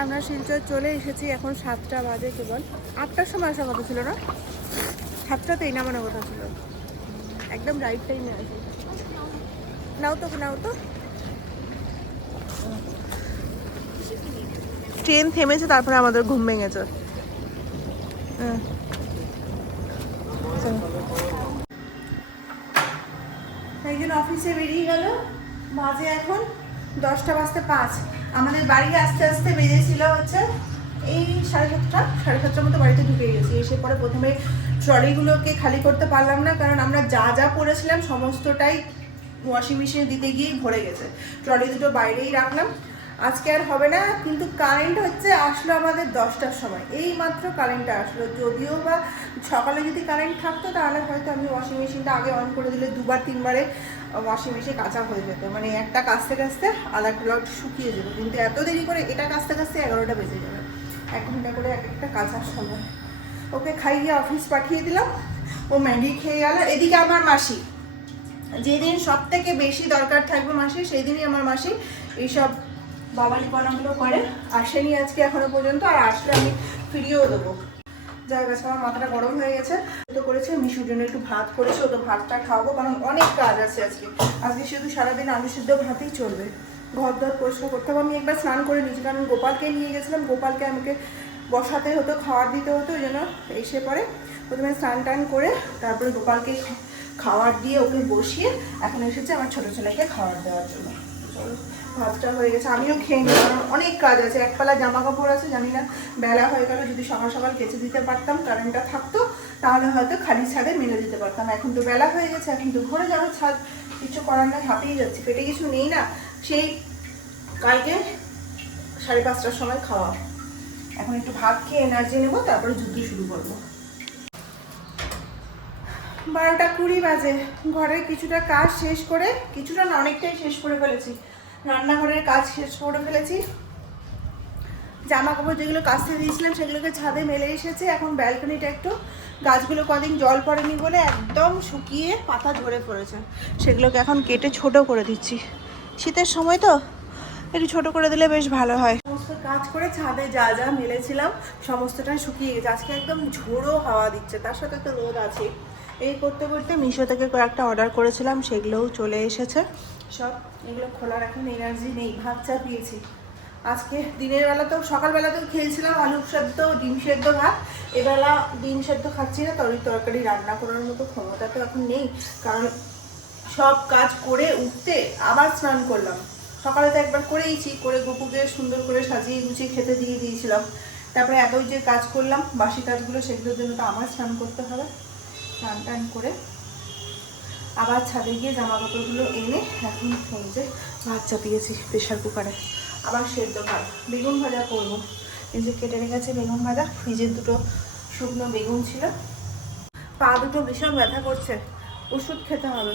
আমরা শিলচর চলে এসেছি, এখন 7টা বাজে কেবল। 8টার সময় আসার কথা ছিল না, 7টাতেই নামানোর কথা ছিল। একদম রাইট টাইমে আসি। নাও তো ট্রেন থেমেছে, তারপরে আমাদের ঘুম ভেঙেছে। একজন অফিসে বেরিয়ে গেল, বাজে এখন 10টা বাজতে 5। আমাদের বাড়ি আস্তে আস্তে বেজেছিল হচ্ছে এই 7:30 মতো বাড়িতে ঢুকে গেছি। এসে পরে প্রথমে ট্রলিগুলোকে খালি করতে পারলাম না, কারণ আমরা যা যা পড়েছিলাম সমস্তটাই ওয়াশিং মেশিনে দিতে গিয়েই ভরে গেছে। ট্রলি দুটো বাইরেই রাখলাম, আজকে আর হবে না। কিন্তু কারেন্ট আসলো আমাদের 10টার সময়, এই মাত্র কারেন্টটা আসলো। যদিও বা সকালে যদি কারেন্ট থাকতো তাহলে হয়তো আমি ওয়াশিং মেশিনটা আগে অন করে দিলে 2-3বারে ওয়াশিং মেশিন কাঁচা হয়ে যেত, মানে একটা কাচতে কাচতে আলাদা শুকিয়ে যেত। কিন্তু এত দেরি করে এটা কাচতে কাচতে 11টা বেজে যাবে, 1 ঘন্টা করে একটা কাচার সময়। ওকে খাইয়ে অফিস পাঠিয়ে দিলাম, ও ম্যাগি খেয়ে গেল। এদিকে আমার মাসি, যেদিন সব থেকে বেশি দরকার থাকবে মাসি, সেই দিনই আমার মাসি এইসব বাঙালিপনাগুলো করে। আসেনি আজকে এখনো পর্যন্ত, আর আসলে আমি ফিরিয়েও দেবো। যাই গেছে, আমার মাথাটা গরম হয়ে গেছে। তো করেছে মিশুর জন্য একটু ভাত করেছে, ও তো ভাতটা খাওয়াবো, কারণ অনেক কাজ আছে আজকে শুধু সারাদিন আলু সিদ্ধ ভাতেই চলবে। ঘর দর পরিষ্কার করতে হবে। আমি একবার স্নান করে নিয়েছি, কারণ গোপালকে নিয়ে গেছিলাম, গোপালকে আমাকে বসাতে হতো, খাবার দিতে হতো। ওই জন্য এসে পরে প্রথমে স্নান টান করে তারপরে গোপালকে খাবার দিয়ে ওকে বসিয়ে এখন এসেছে আমার ছোটো ছেলেকে খাবার দেওয়ার জন্য। চলো, ভাতটা হয়ে গেছে, আমিও খেয়ে নিই, কারণ অনেক কাজ আছে। একপালা জামা কাপড় আছে, জানি না বেলা হয়ে গেল। যদি সকাল সকাল কেচে দিতে পারতাম, কারেন্টটা থাকতো, তাহলে হয়তো খালি ছাদে মেলে দিতে পারতাম। এখন তো বেলা হয়ে গেছে, এখন তো ঘরে যাবো, ছাদ কিছু করার নেই, হাতেই যাচ্ছি, পেটে কিছু নেই না। সেই কালকে 5:30টার সময় খাওয়া। এখন একটু ভাত খেয়ে এনার্জি নেবো, তারপরে যুদ্ধ শুরু করবো। 12টা 20 বাজে। ঘরের কিছুটা কাজ শেষ করে, কিছুটা না অনেকটাই শেষ করে ফেলেছি। রান্নাঘরের কাজ শেষ করে ফেলেছি। জামা কাপড় যেগুলো কাচতে দিয়েছিলাম সেগুলোকে ছাদে মেলে এসেছে। এখন ব্যালকনিটা একটু, গাছগুলো কদিন জল পড়েনি বলে একদম শুকিয়ে পাতা ঝরে পড়েছে, সেগুলোকে এখন কেটে ছোট করে দিচ্ছি। শীতের সময় তো একটু ছোট করে দিলে বেশ ভালো হয়। সমস্ত কাজ করে ছাদে যা যা মেলেছিলাম সমস্তটাই শুকিয়ে গেছে। আজকে একদম ঝোড়ো হাওয়া দিচ্ছে, তার সাথে তো রোদ আছে। এই করতে করতে মিশো থেকে কয়েকটা অর্ডার করেছিলাম, সেগুলোও চলে এসেছে সব। এগুলো খোলার এখন এনার্জি নেই, ভাত চাপিয়েছি। আজকে দিনের বেলাতেও সকালবেলাতেও খেয়েছিলাম আলু সেদ্ধ ডিম সেদ্ধ ভাত। এবেলা ডিম সেদ্ধ খাচ্ছি না, তরকারি রান্না করার মতো ক্ষমতা তো এখন নেই, কারণ সব কাজ করে উঠতে আবার স্নান করলাম। সকালে তো একবার করেইছি, করে গপুকে সুন্দর করে সাজিয়ে গুছিয়ে খেতে দিয়ে দিয়েছিলাম। তারপরে এতই যে কাজ করলাম বাসি কাজগুলো, সেগুলোর জন্য তো আমার স্নান করতে হবে। স্নান টান করে আবার ছাদে গিয়ে জামা কাপড়গুলো এনে এখন এই যে ভাত চাপিয়েছি প্রেশার কুকারে। আবার সেদ্ধ ভাত, বেগুন ভাজা করবো। এই যে কেটে রেখেছে বেগুন ভাজা, ফ্রিজের 2টো শুকনো বেগুন ছিল। পা দুটো ভীষণ ব্যথা করছে, ওষুধ খেতে হবে।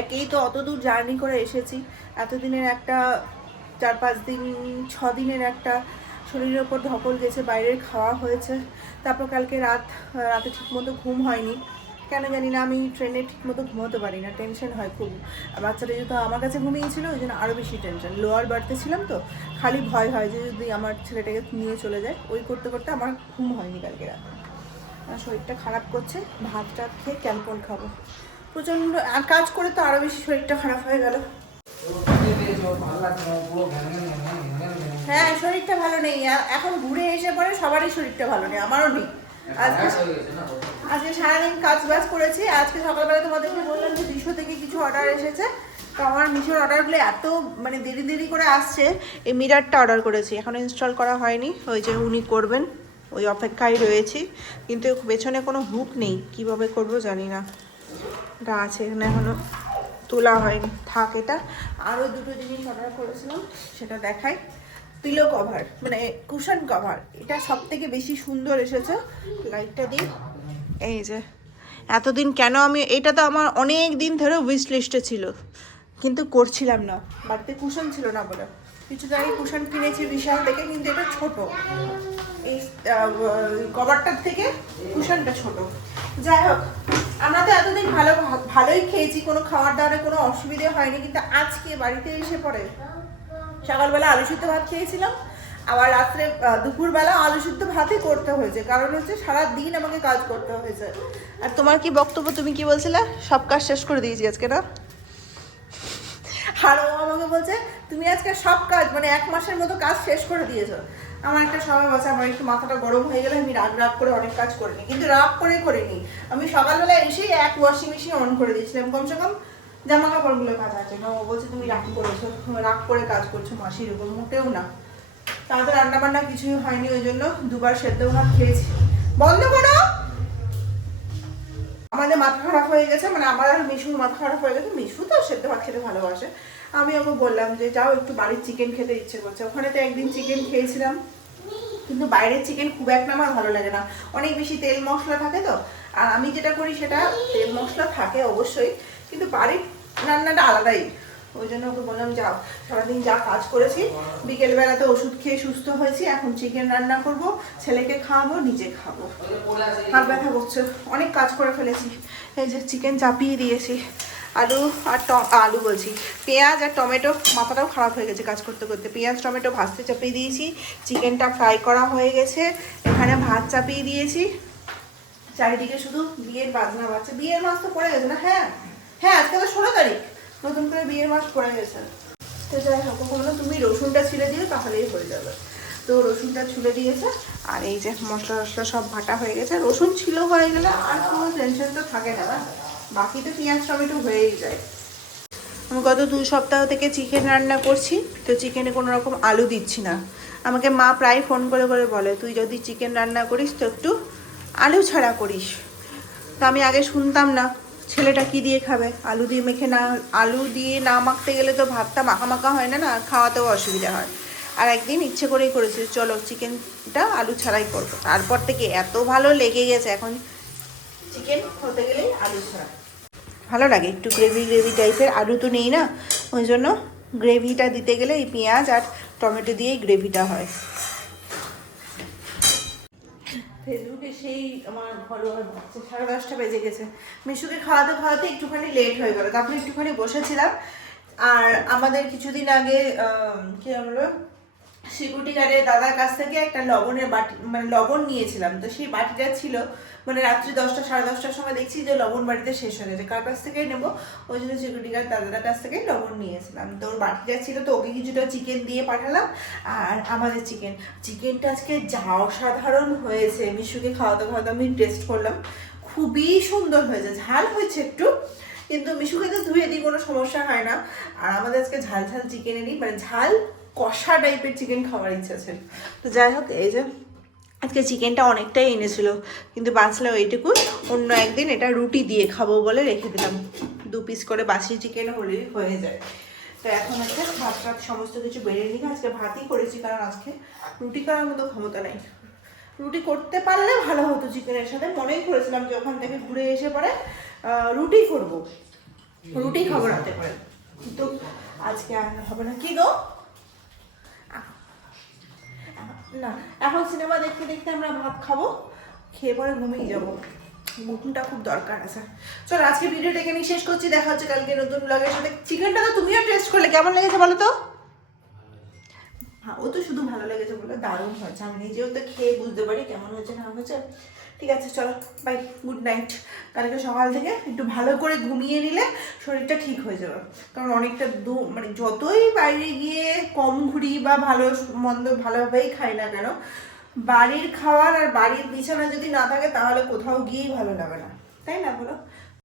একেই তো অত দূর জার্নি করে এসেছি, এতদিনের একটা 4-5 দিন 6 দিনের একটা শরীরের ওপর ধকল গেছে, বাইরের খাওয়া হয়েছে। তারপর কালকে রাতে ঠিকমতো ঘুম হয়নি, কেন জানি না। আমি ট্রেনে ঠিকমতো ঘুমোতে পারি না, টেনশন হয় খুব। বাচ্চাটা যেহেতু আমার কাছে ঘুমিয়েছিল, ওই জন্য আরও বেশি টেনশন। লোয়ার বাড়তে ছিলাম তো, খালি ভয় হয় যে যদি আমার ছেলেটাকে নিয়ে চলে যায়। ওই করতে করতে আমার ঘুম হয়নি কালকে রাতে। আমার শরীরটা খারাপ করছে, ভাত টাত খেয়ে ক্যাম্পল খাবো। প্রচণ্ড আর কাজ করে তো আরও বেশি শরীরটা খারাপ হয়ে গেল। হ্যাঁ, শরীরটা ভালো নেই এখন। ঘুরে এসে পরে সবারই শরীরটা ভালো নেই, আমারও নেই। আজকে সারাদিন কাজ বাজ করেছি। আজকে সকালবেলা তোমাদেরকে বললাম যে মিশো থেকে কিছু অর্ডার এসেছে। তো আমার মিশোর অর্ডারগুলো এত মানে দেরি করে আসছে। এই মিরারটা অর্ডার করেছি, এখনও ইনস্টল করা হয়নি। ওই যে উনি করবেন, ওই অপেক্ষায় রয়েছি। কিন্তু পেছনে কোনো হুক নেই, কিভাবে করব জানি না। এটা আছে এখানে, এখনো তোলা হয়নি, থাক এটা। আরও 2টো জিনিস অর্ডার করেছিলাম, সেটা দেখাই। পিলো কভার মানে কুশন কভার, এটা সব থেকে বেশি সুন্দর এসেছে। লাইটটা দিই। এই যে এতদিন কেন আমি, এটা তো আমার অনেক দিন ধরে উইশ লিস্টে ছিল, কিন্তু করছিলাম না, বাড়িতে কুশন ছিল না বলে। কিছু আগে কুশন কিনেছি বিশাল থেকে, কিন্তু এটা ছোট, এই কভারটার থেকে কুশনটা ছোট। যাই হোক, আমরা তো এতদিন ভালোই খেয়েছি, কোনো খাওয়ার দাওয়ারে কোনো অসুবিধে হয়নি। কিন্তু আজকে বাড়িতে এসে পরে সকালবেলা আলু সিদ্ধ ভাত খেয়েছিলাম, আবার রাত্রে দুপুরবেলা আলু সিদ্ধ ভাতই করতে হয়েছে, কারণ হচ্ছে সারাদিন আমাকে কাজ করতে হয়েছে। আর তোমার কি বক্তব্য, তুমি কি বলছিলে? সব কাজ শেষ করে দিয়েছি আজকে না? আর ও আমাকে বলছে তুমি আজকে সব কাজ মানে 1 মাসের মতো কাজ শেষ করে দিয়েছো। আমার একটা স্বভাব আছে, আমার একটু মাথাটা গরম হয়ে গেলে আমি রাগ রাগ করে অনেক কাজ করে নিই, কিন্তু রাগ করে করিনি। আমি সকালবেলা এসেই এক ওয়াশিং মেশিন অন করে দিয়েছিলাম, কমসে কম জামা কাপড়গুলো কাজ আছে না। ও বলছে তুমি রাগ করেছো, রাগ করে কাজ করছো মাসির উপর। মোটেও না, তাদের রান্না বান্না কিছুই হয়নি, ওই জন্য 2বার সেদ্ধ ভাত খেয়েছি। বন্ধ করো। আমাদের মাথা খারাপ হয়ে গেছে, মানে আমার আর মিশুর মাথা খারাপ হয়ে গেছে। মিশু তো সেদ্ধ ভাত খেতে ভালোবাসে। আমি ওকে বললাম যে যাও একটু বাড়ির চিকেন খেতে ইচ্ছে করছে। ওখানে তো একদিন চিকেন খেয়েছিলাম, কিন্তু বাইরের চিকেন খুব একটা আমার ভালো লাগে না, অনেক বেশি তেল মশলা থাকে তো। আর আমি যেটা করি সেটা তেল মশলা থাকে অবশ্যই, কিন্তু বাড়ির রান্নাটা আলাদাই। ওই জন্য ওকে বললাম যাও, সারাদিন যা কাজ করেছি, বিকেলবেলাতে ওষুধ খেয়ে সুস্থ হয়েছি, এখন চিকেন রান্না করব, ছেলেকে খাওয়াবো, নিজে খাবো। হাত ব্যথা করছে, অনেক কাজ করে ফেলেছি। এই যে চিকেন চাপিয়ে দিয়েছি, আলু আর আলু বলছি, পেঁয়াজ আর টমেটো। মাথাটাও খারাপ হয়ে গেছে কাজ করতে করতে। পেঁয়াজ টমেটো ভাজতে চাপিয়ে দিয়েছি, চিকেনটা ফ্রাই করা হয়ে গেছে, এখানে ভাত চাপিয়ে দিয়েছি। চারিদিকে শুধু বিয়ের বাজনা বাজছে। বিয়ের মাস তো পড়ে গেছে না? হ্যাঁ হ্যাঁ, আজকে তো 16 তারিখ, নতুন করে বিয়ের মাস পড়ে গেছে। তো যাই হোক, বললো তুমি রসুনটা ছিলে দিও তাহলেই হয়ে যাবে। তো রসুনটা ছুলে দিয়েছে, আর এই যে মশলা টশলা সব ভাটা হয়ে গেছে। রসুন ছিল হয়ে গেলে আর কোনো টেনশন তো থাকে না, বাকি তো পেঁয়াজ টমেটো হয়েই যায়। আমি গত 2 সপ্তাহ থেকে চিকেন রান্না করছি, তো চিকেনে কোনো রকম আলু দিচ্ছি না। আমাকে মা প্রায় ফোন করে করে বলে তুই যদি চিকেন রান্না করিস তো একটু আলু ছাড়া করিস। তো আমি আগে শুনতাম না, ছেলেটা কি দিয়ে খাবে? আলু দিয়ে মেখে না, আলু দিয়ে না মাখতে গেলে তো ভাতটা মাখা মাখা হয় না, না আর খাওয়াতেও অসুবিধা হয়। আর একদিন ইচ্ছে করেই করেছি চলো চিকেনটা আলু ছাড়াই করবো, তারপর থেকে এত ভালো লেগে গেছে। এখন চিকেন হতে গেলেই আলু ছাড়া ভালো লাগে, একটু গ্রেভি গ্রেভি টাইপের। আলু তো নেই না, ওই জন্য গ্রেভিটা দিতে গেলে এই পেঁয়াজ আর টমেটো দিয়েই গ্রেভিটা হয়। ফেসবুকে সেই আমার ফলোয়ার বাড়ছে, 10:30 বেজে গেছে। মিশুকে খাওয়াতে খাওয়াতে একটুখানি লেট হয়ে গেল, তারপরে একটুখানি বসেছিলাম। আর আমাদের কিছুদিন আগে কি বলবো, সিকিউরিটি গার্ডের দাদার কাছ থেকে একটা লবণের বাটি, মানে লবণ নিয়েছিলাম। তো সেই বাটিটা ছিল, মানে রাত্রি 10টা 10:30টার সময় দেখছি যে লবণ বাটিতে শেষ হয়ে গেছে। কার কাছ থেকে নেবো, ওই জন্য সিকিউরিটি গার্ড দাদার কাছ থেকে লবণ নিয়েছিলাম। তো ওর বাটিটা ছিল, তো ওকে কিছুটা চিকেন দিয়ে পাঠালাম। আর আমাদের চিকেনটা আজকে যা অসাধারণ হয়েছে, মিশুকে খাওয়াতে খাওয়াতে আমি টেস্ট করলাম, খুবই সুন্দর হয়েছে। ঝাল হয়েছে একটু, কিন্তু মিশুকে তো ধুয়ে দিই, কোনো সমস্যা হয় না। আর আমাদের আজকে ঝাল ঝাল চিকেনেরই, মানে ঝাল কষা টাইপের চিকেন খাওয়ার ইচ্ছা ছিল। তো যাই হোক, এই যে আজকে চিকেনটা অনেকটাই এনেছিল, কিন্তু বাঁচলো এইটুকু। অন্য একদিন এটা রুটি দিয়ে খাবো বলে রেখে দিলাম, 2 পিস করে বাসি চিকেন হলেই হয়ে যায়। তো এখন একটা ভাত টাত সমস্ত কিছু বেড়ে নিয়ে আজকে ভাতই করেছি, কারণ আজকে রুটি করার মতো ক্ষমতা নেই। রুটি করতে পারলে ভালো হতো চিকেনের সাথে, মনেই করেছিলাম যে ওখান থেকে ঘুরে এসে পরে রুটি করবো, রুটি খাবো রাতে করে, কিন্তু আজকে আর হবে না। কি গো না, এখন সিনেমা দেখতে দেখতে আমরা ভাত খাবো, খেয়ে পরে ঘুমিয়ে যাবো, ঘুমটা খুব দরকার আছে। চলো আজকে ভিডিওটা এখানেই শেষ করছি, দেখা হচ্ছে কালকে নতুন ব্লগের সাথে। চিকেনটা তো তুমিও টেস্ট করলে, কেমন লেগেছে বলো তো? হ্যাঁ, ও তো শুধু ভালো লেগেছে বলে, দারুণ হয়েছে। আমি নিজেও তো খেয়ে বুঝতে পারি কেমন হয়েছে না হয়েছে। ঠিক আছে চলো, বাই, গুড নাইট। কালকে সকাল থেকে একটু ভালো করে ঘুমিয়ে নিলে শরীরটা ঠিক হয়ে যাবে, কারণ অনেকটা মানে যতই বাইরে গিয়ে কম ঘুরি বা ভালো মন্দ ভালোভাবেই খাই না কেন, বাড়ির খাবার আর বাড়ির বিছানা যদি না থাকে তাহলে কোথাও গিয়েই ভালো লাগে না, তাই না বলো?